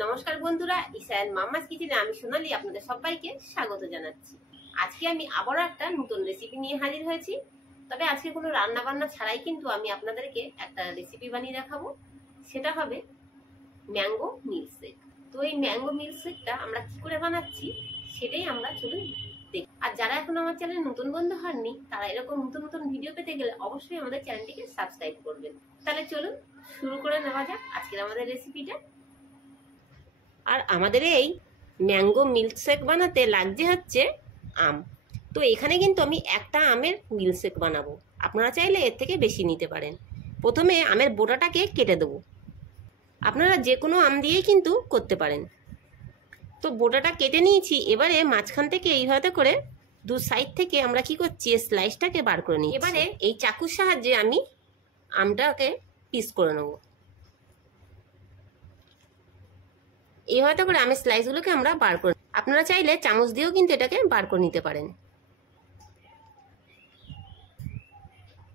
নমস্কার বন্ধুরা, ইশান মাম্মাস কিচেনে আমি সোনালি আপনাদের সবাইকে স্বাগত জানাচ্ছি। আজকে আমি আবারও একটা নতুন রেসিপি নিয়ে হাজির হয়েছি। তবে আজকে কোনো রান্না বান্না ছাড়াই কিন্তু আমি আপনাদেরকে একটা রেসিপি বানিয়ে দেখাবো। সেটা হবে ম্যাঙ্গো মিল্কশেক। তো এই ম্যাঙ্গো মিল্কশেকটা আমরা কি করে বানাচ্ছি সেটাই আমরা চলুন দেখি। আর যারা এখন আমার চ্যানেলে নতুন বন্ধু হননি তারা এরকম নতুন নতুন ভিডিও পেতে গেলে অবশ্যই আমাদের চ্যানেলটিকে সাবস্ক্রাইব করবেন। তাহলে চলুন শুরু করে নেওয়া যাক আজকের আমাদের রেসিপিটা। আর আমাদের এই ম্যাঙ্গো মিল্কশেক বানাতে লাগছে হচ্ছে আম। তো এখানে কিন্তু আমি একটা আমের মিল্কশেক বানাবো, আপনারা চাইলে এর থেকে বেশি নিতে পারেন। প্রথমে আমের বোটাটাকে কেটে দেবো, আপনারা যে কোনো আম দিয়েই কিন্তু করতে পারেন। তো বোটাটা কেটে নিয়েছি, এবারে মাঝখান থেকে এইভাবে করে দু সাইড থেকে আমরা কি করছি স্লাইসটাকে বার করে নিই। এবারে এই চাকুর সাহায্যে আমি আমটাকে পিস করে নেবো। এইভাবে করে আমি স্লাইসগুলোকে আমরা বার করে, আপনারা চাইলে চামচ দিয়েও কিন্তু এটাকে বার করে নিতে পারেন।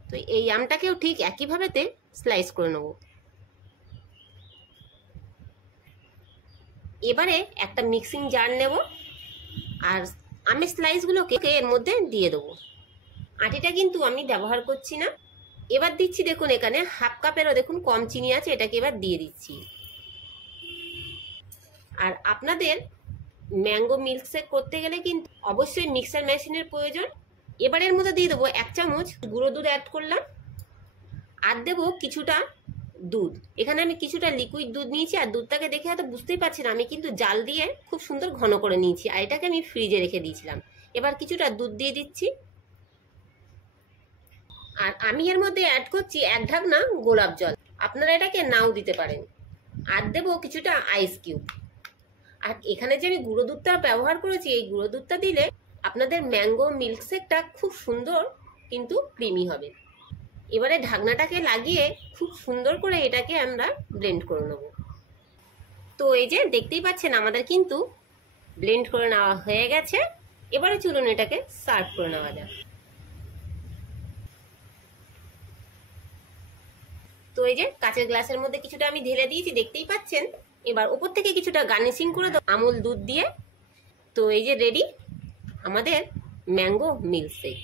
তো এই আমটাকেও ঠিক একইভাবেতে স্লাইস করে নেব। এবারে একটা মিক্সিং জার নেব আর আমের স্লাইসগুলোকে এর মধ্যে দিয়ে দেবো। আটিটা কিন্তু আমি ব্যবহার করছি না। এবার দিচ্ছি, দেখুন এখানে হাফ কাপেরও দেখুন কম চিনি আছে, এটাকে এবার দিয়ে দিচ্ছি। আর আপনাদের ম্যাঙ্গো মিল্কশেক করতে গেলে কিন্তু অবশ্যই মিক্সার মেশিনের প্রয়োজন। এবার এর মধ্যে দিয়ে দেবো 1 চামচ গুঁড়ো দুধ অ্যাড করলাম, আর দেবো কিছুটা দুধ। এখানে আমি কিছুটা লিকুইড দুধ নিয়েছি, আর দুধটাকে দেখে হয়তো বুঝতেই পারছেন আমি কিন্তু জাল দিয়ে খুব সুন্দর ঘন করে নিয়েছি, আর এটাকে আমি ফ্রিজে রেখে দিয়েছিলাম। এবার কিছুটা দুধ দিয়ে দিচ্ছি, আর আমি এর মধ্যে অ্যাড করছি 1 ঢাকনা গোলাপ জল, আপনারা এটাকে নাও দিতে পারেন। আর দেবো কিছুটা আইস কিউব। আর এখানে যে আমি গুঁড়ো দুধটা ব্যবহার করেছি, এই গুঁড়ো দুধটা দিলে আপনাদের ম্যাঙ্গো মিল্কশেকটা খুব সুন্দর কিন্তু ক্রিমি হবে। এবারে ঢাকনাটাকে লাগিয়ে খুব সুন্দর করে এটাকে আমরা ব্লেন্ড করে নেব। তো এই যে দেখতেই পাচ্ছেন আমাদের কিন্তু ব্লেন্ড করে নেওয়া হয়ে গেছে। এবারে চলুন এটাকে সার্ভ করে নেওয়া যাক। তো এই যে কাঁচের গ্লাসের মধ্যে কিছুটা আমি ঢেলে দিয়েছি, দেখতেই পাচ্ছেন। এবার উপর থেকে কিছুটা গার্নিশিং করে দেবো আমুল দুধ দিয়ে। তো এই যে রেডি আমাদের ম্যাঙ্গো মিল্কশেক।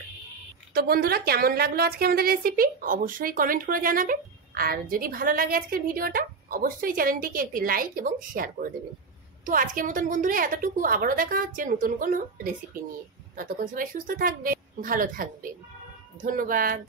তো বন্ধুরা, কেমন লাগলো আজকে আমাদের রেসিপি অবশ্যই কমেন্ট করে জানাবেন। আর যদি ভালো লাগে আজকের ভিডিওটা অবশ্যই চ্যানেলটিকে একটি লাইক এবং শেয়ার করে দেবেন। তো আজকের মতন বন্ধুরা এতটুকু, আবারও দেখা হচ্ছে নতুন কোনো রেসিপি নিয়ে। ততক্ষণ সবাই সুস্থ থাকবে, ভালো থাকবেন। ধন্যবাদ।